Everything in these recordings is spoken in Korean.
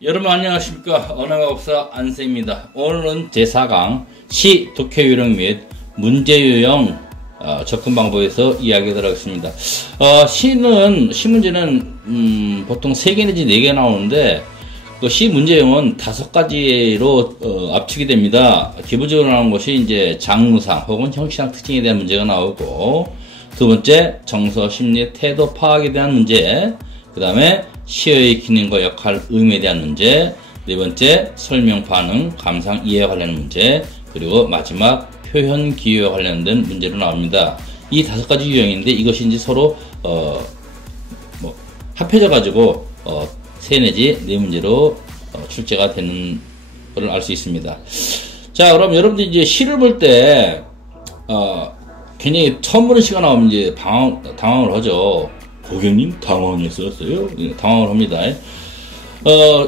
여러분 안녕하십니까. 언어마법사 안쌤입니다. 오늘은 제4강 시 독해 요령 및 문제 유형 접근 방법에서 이야기하도록 하겠습니다. 시 문제는 보통 3개 내지 4개 나오는데 그 시 문제형은 5가지로 압축이 됩니다. 기본적으로 나오는 것이 이제 장르상 혹은 형식상 특징에 대한 문제가 나오고, 두 번째 정서, 심리, 태도 파악에 대한 문제, 그 다음에 시의 기능과 역할, 의미에 대한 문제, 네 번째 설명, 반응, 감상, 이해와 관련된 문제, 그리고 마지막 표현, 기호와 관련된 문제로 나옵니다. 이 5가지 유형인데 이것이 이제 서로 합해져 가지고 3 내지 4문제로 출제가 되는 것을 알 수 있습니다. 자, 그럼 여러분들 이제 시를 볼 때 굉장히 처음 보는 시가 나오면 이제 당황을 하죠. 고객님 당황했었어요? 당황을 합니다.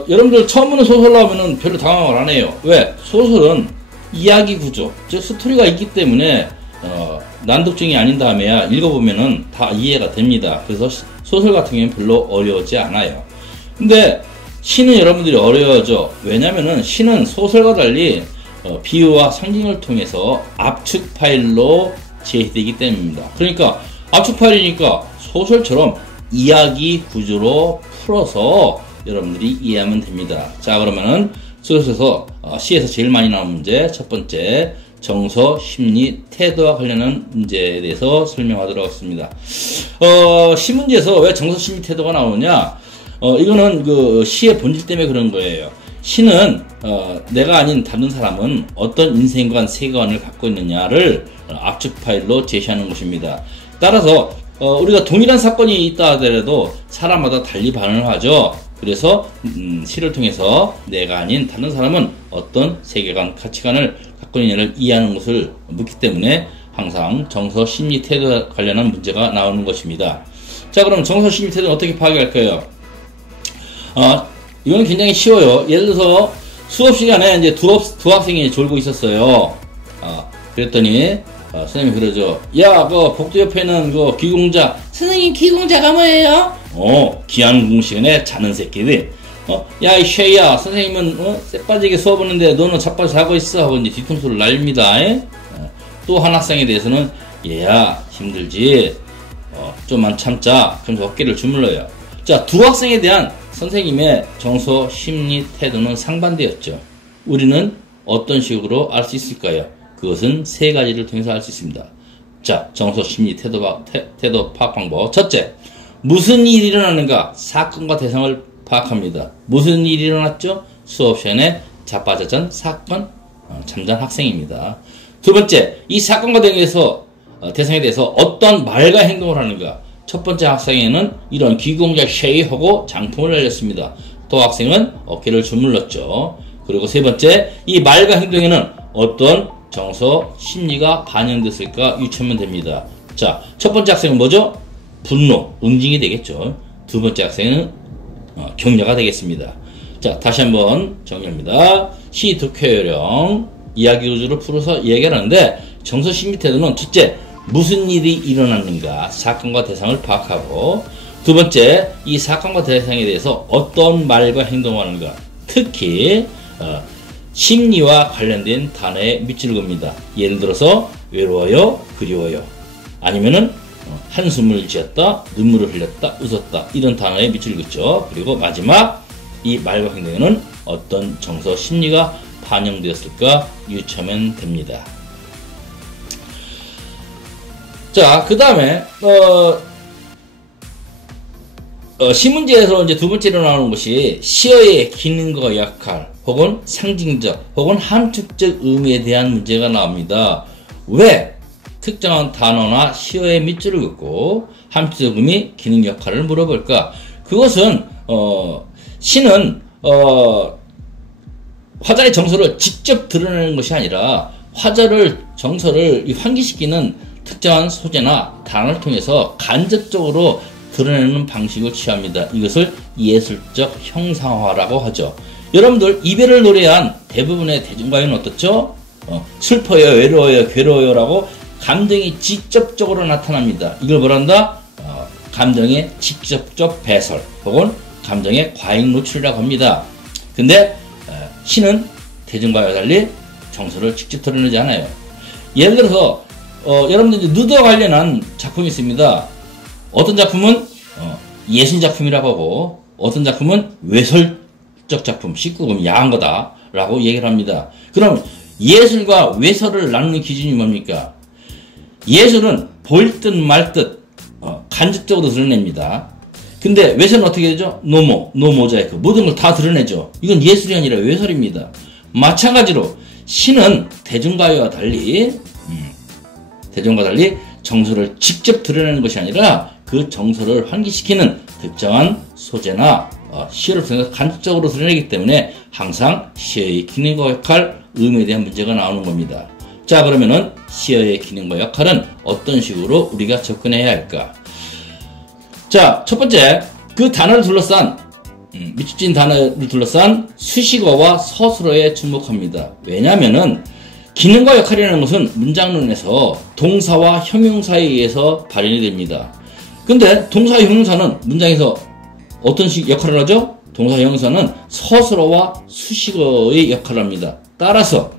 여러분들 처음 보는 소설 나오면은 별로 당황을 안 해요. 왜? 소설은 이야기 구조, 즉 스토리가 있기 때문에 난독증이 아닌 다음에야 읽어보면은 다 이해가 됩니다. 그래서 소설 같은 경우는 별로 어려웠지 않아요. 근데 시는 여러분들이 어려워하죠. 왜냐면은 시는 소설과 달리 비유와 상징을 통해서 압축 파일로 제시되기 때문입니다. 그러니까 압축 파일이니까 소설처럼 이야기 구조로 풀어서 여러분들이 이해하면 됩니다. 자, 그러면은 소설에서 시에서 제일 많이 나오는 문제, 첫 번째 정서, 심리, 태도와 관련한 문제에 대해서 설명하도록 하겠습니다. 시 문제에서 왜 정서, 심리, 태도가 나오느냐? 이거는 그 시의 본질 때문에 그런 거예요. 시는 내가 아닌 다른 사람은 어떤 인생관, 세계관을 갖고 있느냐를 압축 파일로 제시하는 것입니다. 따라서 우리가 동일한 사건이 있다 하더라도 사람마다 달리 반응을 하죠. 그래서 시를 통해서 내가 아닌 다른 사람은 어떤 세계관, 가치관을 갖고 있느냐를 이해하는 것을 묻기 때문에 항상 정서, 심리, 태도에 관련한 문제가 나오는 것입니다. 자, 그럼 정서, 심리, 태도는 어떻게 파악할까요? 이건 굉장히 쉬워요. 예를 들어서 수업 시간에 이제 두 학생이 졸고 있었어요. 그랬더니 선생님이 그러죠. 야, 그 복도 옆에는 그 귀공자. 선생님, 귀공자가 뭐예요? 귀한 공시간에 자는 새끼들. 야, 이 쉐이야, 선생님은 쎄빠지게 수업하는데 너는 자빠져 자고 있어 하고 이제 뒤통수를 날립니다. 또 한 학생에 대해서는 얘야, 힘들지. 좀만 참자. 그러면서 어깨를 주물러요. 자, 두 학생에 대한 선생님의 정서, 심리, 태도는 상반되었죠. 우리는 어떤 식으로 알 수 있을까요? 그것은 3가지를 통해서 알 수 있습니다. 자, 정서, 심리, 태도 파악 방법. 첫째, 무슨 일이 일어나는가? 사건과 대상을 파악합니다. 무슨 일이 일어났죠? 수업 시간에 자빠져잔 사건, 잠잔 학생입니다. 두 번째, 이 사건과 대상에 대해서 어떤 말과 행동을 하는가? 첫 번째 학생에는 이런 귀공자 쉐이하고 장풍을 날렸습니다. 또 학생은 어깨를 주물렀죠. 그리고 세 번째, 이 말과 행동에는 어떤 정서, 심리가 반영됐을까 유추하면 됩니다. 자, 첫 번째 학생은 뭐죠? 분노, 응징이 되겠죠. 두 번째 학생은 격려가 되겠습니다. 자, 다시 한번 정리합니다. 시 독해 요령, 이야기 구조를 풀어서 이야기를 하는데, 정서, 심리, 태도는 첫째, 무슨 일이 일어났는가 사건과 대상을 파악하고, 두 번째, 이 사건과 대상에 대해서 어떤 말과 행동을 하는가, 특히 심리와 관련된 단어에 밑줄을 긋니다. 예를 들어서 외로워요, 그리워요, 아니면은 한숨을 지었다, 눈물을 흘렸다, 웃었다, 이런 단어에 밑줄을 긋죠. 그리고 마지막, 이 말과 행동에는 어떤 정서, 심리가 반영되었을까 유추하면 됩니다. 자, 그 다음에, 시 문제에서 이제 두 번째로 나오는 것이 시어의 기능과 역할, 혹은 상징적, 혹은 함축적 의미에 대한 문제가 나옵니다. 왜 특정한 단어나 시어의 밑줄을 긋고 함축적 의미, 기능, 역할을 물어볼까? 그것은, 시는, 화자의 정서를 직접 드러내는 것이 아니라 화자를, 정서를 환기시키는 특정한 소재나 단어를 통해서 간접적으로 드러내는 방식을 취합니다. 이것을 예술적 형상화라고 하죠. 여러분들 이별을 노래한 대부분의 대중가요는 어떻죠? 슬퍼요, 외로워요, 괴로워요라고 감정이 직접적으로 나타납니다. 이걸 뭐란다? 감정의 직접적 배설 혹은 감정의 과잉 노출이라고 합니다. 근데 시는 대중과와 달리 정서를 직접 드러내지 않아요. 예를 들어서 여러분들 누드와 관련한 작품이 있습니다. 어떤 작품은 예술작품이라고 하고 어떤 작품은 외설적 작품, 19금 야한 거다라고 얘기를 합니다. 그럼 예술과 외설을 나누는 기준이 뭡니까? 예술은 보일 듯 말 듯 간접적으로 드러냅니다. 근데 외설은 어떻게 되죠? 노모자이크 모든 걸 다 드러내죠. 이건 예술이 아니라 외설입니다. 마찬가지로 시는 대중가요와 달리 정서를 직접 드러내는 것이 아니라 그 정서를 환기시키는 특정한 소재나 시를 통해서 간접적으로 드러내기 때문에 항상 시의 기능과 역할, 의미에 대한 문제가 나오는 겁니다. 자, 그러면은 시의 기능과 역할은 어떤 식으로 우리가 접근해야 할까? 자, 첫 번째, 그 단어를 둘러싼 밑줄진 단어를 둘러싼 수식어와 서술어에 주목합니다. 왜냐하면은 기능과 역할이라는 것은 문장론에서 동사와 형용사에 의해서 발현이 됩니다. 근데 동사와 형용사는 문장에서 어떤 식 역할을 하죠? 동사 형용사는 서술어와 수식어의 역할을 합니다. 따라서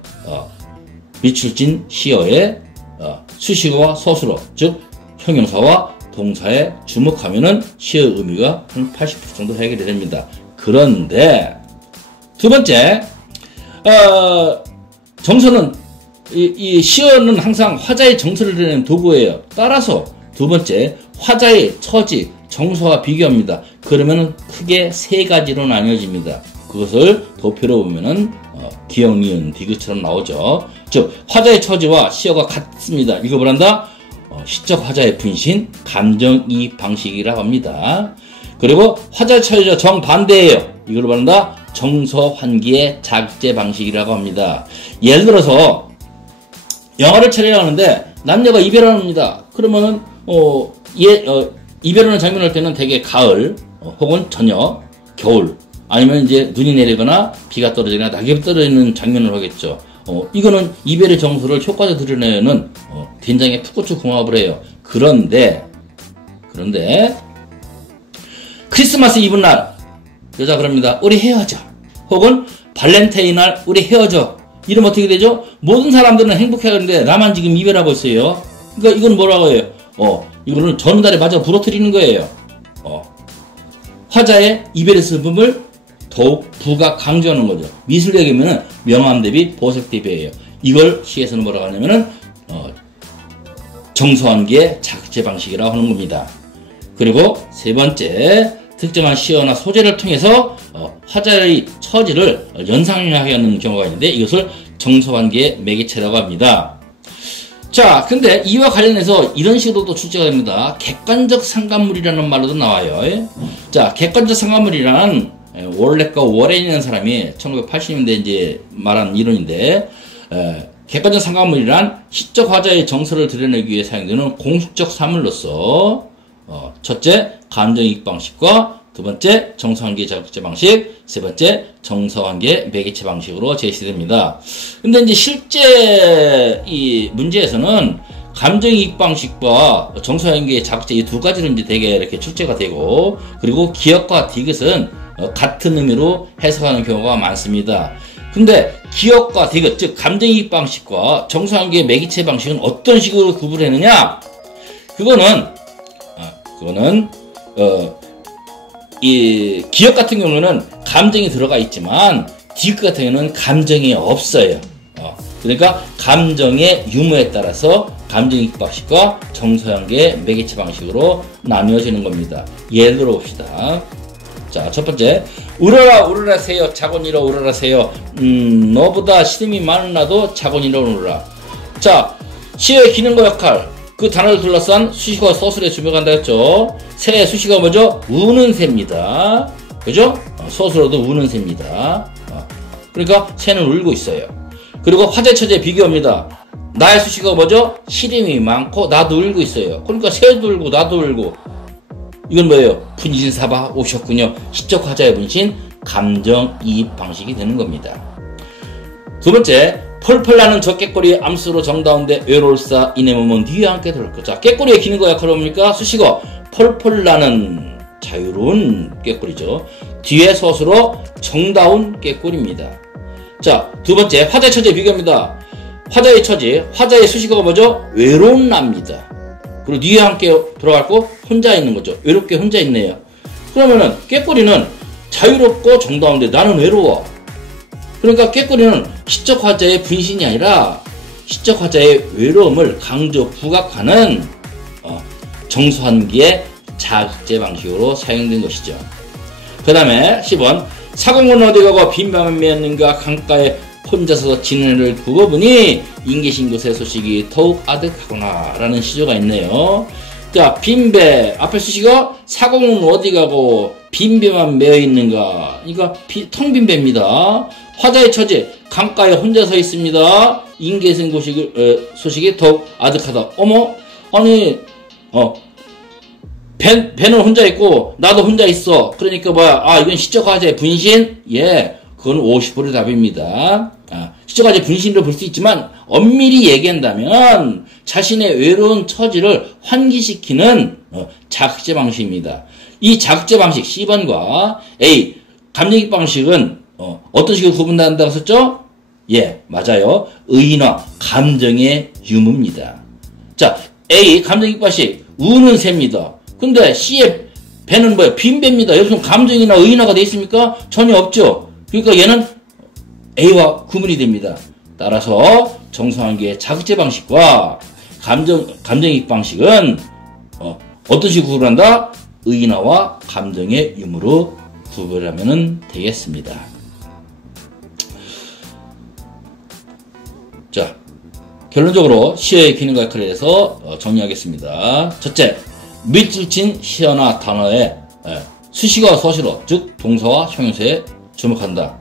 밑줄진 시어의 수식어와 서술어, 즉 형용사와 동사에 주목하면은 시의 의미가 한 80% 정도 해결이 됩니다. 그런데 두 번째, 정서는 이 시어는 항상 화자의 정서를 드러내는 도구예요. 따라서 두 번째, 화자의 처지, 정서와 비교합니다. 그러면은 크게 세 가지로 나뉘어집니다. 그것을 도표로 보면은 기역, 니은, 디귿처럼 나오죠. 즉 화자의 처지와 시어가 같습니다. 이거 뭐란다? 시적 화자의 분신, 감정이입 방식이라고 합니다. 그리고 화자의 처지와 정반대예요. 이걸 말한다? 정서 환기의 자극제 방식이라고 합니다. 예를 들어서 영화를 촬영하는데 남녀가 이별합니다. 그러면은 이별하는 장면을 할 때는 대개 가을 혹은 저녁, 겨울 아니면 이제 눈이 내리거나 비가 떨어지거나 낙엽이 떨어지는 장면을 하겠죠. 이거는 이별의 정서를 효과적으로 드러내는 된장에 푹 고추 궁합을 해요. 그런데 크리스마스 이브 날 여자 그럽니다. 우리 헤어져. 혹은 발렌타인 날 우리 헤어져. 이러면 어떻게 되죠? 모든 사람들은 행복해하는데 나만 지금 이별하고 있어요. 그러니까 이건 뭐라고 해요? 이거는 전달에 맞아 부러뜨리는 거예요. 화자의 이별의 슬픔을 더욱 부가 강조하는 거죠. 미술력이면은 명암 대비 보색 대비예요. 이걸 시에서는 뭐라고 하냐면은 정서환기의 자극제 방식이라고 하는 겁니다. 그리고 세 번째, 특정한 시어나 소재를 통해서 화자의 처지를 연상하게 하는 경우가 있는데 이것을 정서환기의 매개체라고 합니다. 자, 근데 이와 관련해서 이런 식으로도 출제가 됩니다. 객관적 상관물이라는 말로도 나와요. 자, 객관적 상관물이란 월렛과 워렌이라는 사람이 1980년대 이제 말한 이론인데, 객관적 상관물이란 시적 화자의 정서를 드러내기 위해 사용되는 공식적 사물로서, 첫째, 감정이입 방식과 두 번째, 정서환기 자극제 방식, 세 번째, 정서환기 매개체 방식으로 제시됩니다. 근데 이제 실제 이 문제에서는 감정이입 방식과 정서환기 자극제 이 두 가지로 이제 되게 이렇게 출제가 되고, 그리고 기역과 디귿은 같은 의미로 해석하는 경우가 많습니다. 근데 기역과 디귿, 즉 감정이입 방식과 정서환기의 매개체 방식은 어떤 식으로 구분했느냐? 그거는 이 기역 같은 경우는 감정이 들어가 있지만 디귿 같은 경우는 감정이 없어요. 그러니까 감정의 유무에 따라서 감정이입 방식과 정서환기의 매개체 방식으로 나뉘어지는 겁니다. 예를 들어 봅시다. 자, 첫 번째, 울어라 울어라 새여 자곤 일어 울어라 새여 너보다 시름이 많은 나도 자곤 일어 울어라. 자, 시의 기능과 역할, 그 단어를 둘러싼 수식어와 서술에 주목한다 했죠. 새의 수식어가 뭐죠? 우는 새입니다. 그죠? 서술어도 우는 새입니다. 그러니까 새는 울고 있어요. 그리고 화제 처제 비교합니다. 나의 수식어가 뭐죠? 시름이 많고 나도 울고 있어요. 그러니까 새도 울고 나도 울고. 이건 뭐예요? 분신사바 오셨군요. 시적 화자의 분신, 감정이입 방식이 되는 겁니다. 두 번째, 펄펄 나는 저 깨꼬리 암수로 정다운데 외로울사 이내 몸은 뒤에 함께 들었고. 자, 깨꼬리의 기는 거 역할은 뭡니까? 수식어 펄펄 나는 자유로운 깨꼬리죠. 뒤에 서수로 정다운 깨꼬리입니다. 자, 두 번째 화자의 처지의 비교입니다. 화자의 처지, 화자의 수식어가 뭐죠? 외로운 납니다. 그리고 뒤에 함께 들어갔고 혼자 있는 거죠. 외롭게 혼자 있네요. 그러면은 깨꼬리는 자유롭고 정다운데 나는 외로워. 그러니까 깨꼬리는 시적 화자의 분신이 아니라 시적 화자의 외로움을 강조 부각하는 정수한기의 자극제 방식으로 사용된 것이죠. 그 다음에 10번 사공은 어디 가고 빈밤은 메었는가 강가에 혼자서 지내를 굽어보니 인계신 곳의 소식이 더욱 아득하구나 라는 시조가 있네요. 자, 빈배 앞에 수식어 사공은 어디 가고 빈배만 메어있는가. 그러니까 텅 빈 배입니다. 화자의 처지 강가에 혼자 서 있습니다. 인계신 소식이 더욱 아득하다. 어머, 아니 배는 혼자 있고 나도 혼자 있어. 그러니까 뭐야? 아, 이건 시적 화자의 분신? 예, 그건 50%의 답입니다. 시적 화자의 분신으로 볼 수 있지만 엄밀히 얘기한다면 자신의 외로운 처지를 환기시키는 자극제 방식입니다. 이 자극제 방식 C번과 A 감정이입 방식은 어떤 식으로 구분한다고 썼죠? 예, 맞아요. 의인화 감정의 유무입니다. 자, A 감정이입 방식 우는 새입니다. 근데 C의 배는 뭐예요? 빈배입니다. 여기서 감정이나 의인화가 돼 있습니까? 전혀 없죠. 그러니까 얘는 A와 구분이 됩니다. 따라서 정상한계의 자극제 방식과 감정이입 방식은 어떤 식으로 구분한다? 의인화와 감정의 유무로 구분하면 되겠습니다. 자, 결론적으로 시어의 기능과 역할에 대해서 정리하겠습니다. 첫째, 밑줄 친 시어나 단어의 수식어와 서술어, 즉 동사와 형용사에 주목한다.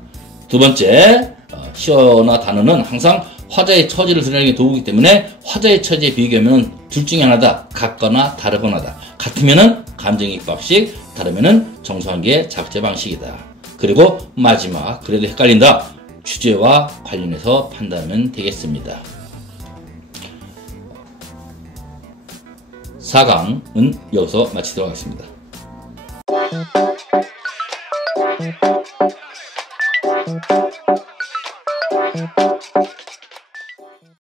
두 번째, 시어나 단어는 항상 화자의 처지를 드러내는 도구이기 때문에 화자의 처지에 비교하면 둘 중에 하나다. 같거나 다르거나다. 같으면은 감정이입 방식, 다르면은 정수한계의 자극제 방식이다. 그리고 마지막, 그래도 헷갈린다. 주제와 관련해서 판단하면 되겠습니다. 4강은 여기서 마치도록 하겠습니다.